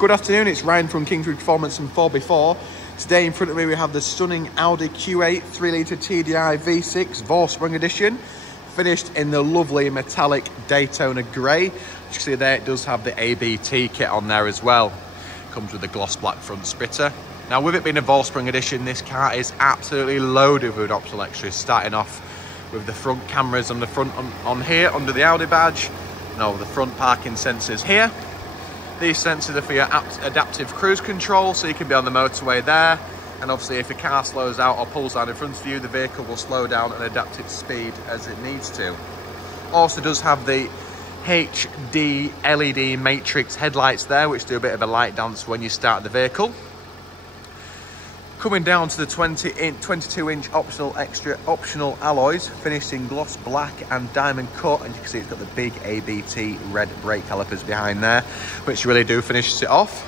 Good afternoon, it's Ryan from Kingswood Performance and 4x4. Today in front of me we have the stunning Audi Q8 3.0 TDI V6 Vorsprung edition, finished in the lovely metallic Daytona Grey. As you can see there, it does have the ABT kit on there as well. Comes with the gloss black front splitter. Now with it being a Vorsprung edition, this car is absolutely loaded with optional extras, starting off with the front cameras on the front on here under the Audi badge. Now the front parking sensors here. These sensors are for your adaptive cruise control, so you can be on the motorway there. And obviously if a car slows out or pulls down in front of you, the vehicle will slow down and adapt its speed as it needs to. Also does have the HD LED matrix headlights there, which do a bit of a light dance when you start the vehicle. Coming down to the 22-inch optional alloys, finished in gloss black and diamond cut, and you can see it's got the big ABT red brake calipers behind there, which really do finish it off.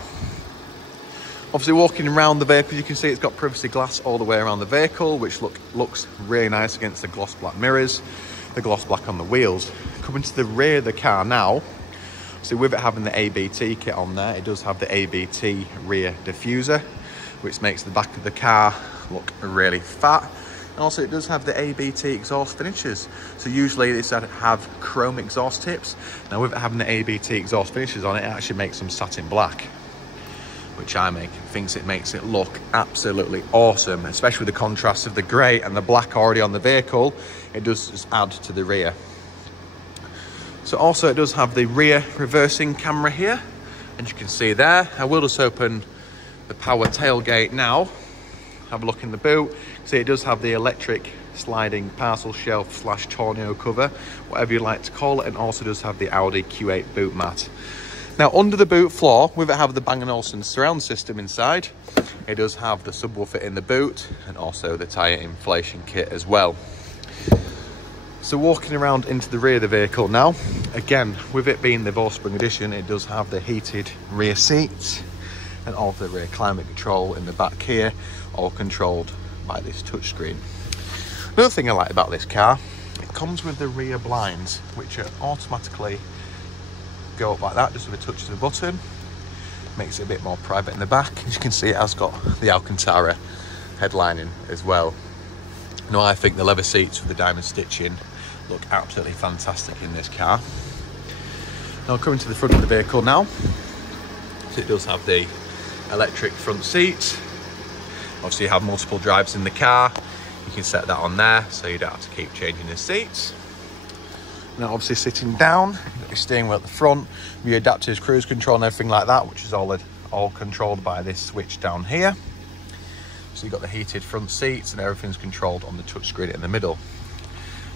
Obviously walking around the vehicle, you can see it's got privacy glass all the way around the vehicle, which looks really nice against the gloss black mirrors, the gloss black on the wheels. Coming to the rear of the car now, so with it having the ABT kit on there, it does have the ABT rear diffuser, which makes the back of the car look really fat. And also it does have the ABT exhaust finishes. So usually these have chrome exhaust tips. Now with it having the ABT exhaust finishes on it, it actually makes them satin black, which thinks it makes it look absolutely awesome, especially with the contrast of the grey and the black already on the vehicle. It does just add to the rear. So also it does have the rear reversing camera here, and you can see there. I will just open the power tailgate now. Have a look in the boot. See, it does have the electric sliding parcel shelf / tornado cover, whatever you like to call it, and also does have the Audi Q8 boot mat. Now under the boot floor, with it have the Bang & Olufsen surround system inside, it does have the subwoofer in the boot and also the tyre inflation kit as well. So walking around into the rear of the vehicle now, again with it being the Vorsprung edition, it does have the heated rear seats and all of the rear climate control in the back here, all controlled by this touchscreen. Another thing I like about this car, it comes with the rear blinds, which are automatically go up like that, just with a touch of the button. Makes it a bit more private in the back. As you can see, it has got the Alcantara headlining as well. Now I think the leather seats with the diamond stitching look absolutely fantastic in this car. Now coming to the front of the vehicle now, so it does have the electric front seats. Obviously you have multiple drives in the car. You can set that on there so you don't have to keep changing the seats. Now obviously sitting down, you've got your steering wheel at the front, your adaptive cruise control and everything like that, which is all controlled by this switch down here. So you've got the heated front seats and everything's controlled on the touchscreen in the middle.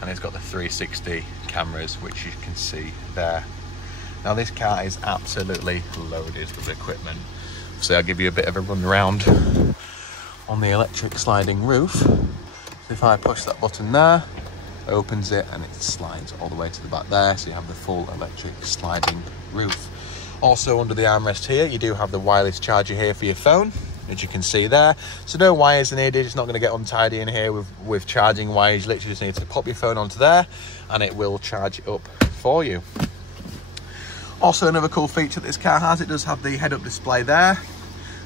And it's got the 360 cameras, which you can see there. Now this car is absolutely loaded with equipment. So I'll give you a bit of a run around on the electric sliding roof. So if I push that button there, it opens it and it slides all the way to the back there. So you have the full electric sliding roof. Also under the armrest here, you do have the wireless charger here for your phone, as you can see there. So no wires are needed. It's not going to get untidy in here with charging wires. You literally just need to pop your phone onto there and it will charge it up for you. Also another cool feature that this car has, it does have the head-up display there,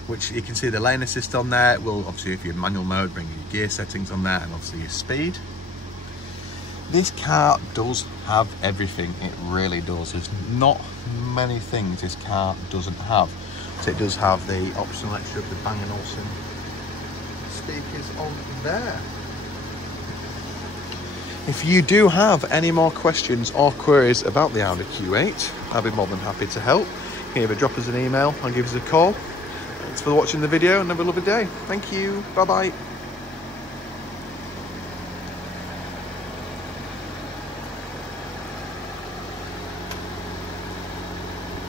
which you can see the lane assist on there. It will obviously, if you're in manual mode, bring your gear settings on there and obviously your speed. This car does have everything, it really does. There's not many things this car doesn't have. So it does have the optional extra of the Bang & Olufsen speakers on there. If you do have any more questions or queries about the Audi Q8, I'll be more than happy to help. You can either drop us an email or give us a call. Thanks for watching the video and have a lovely day. Thank you. Bye bye.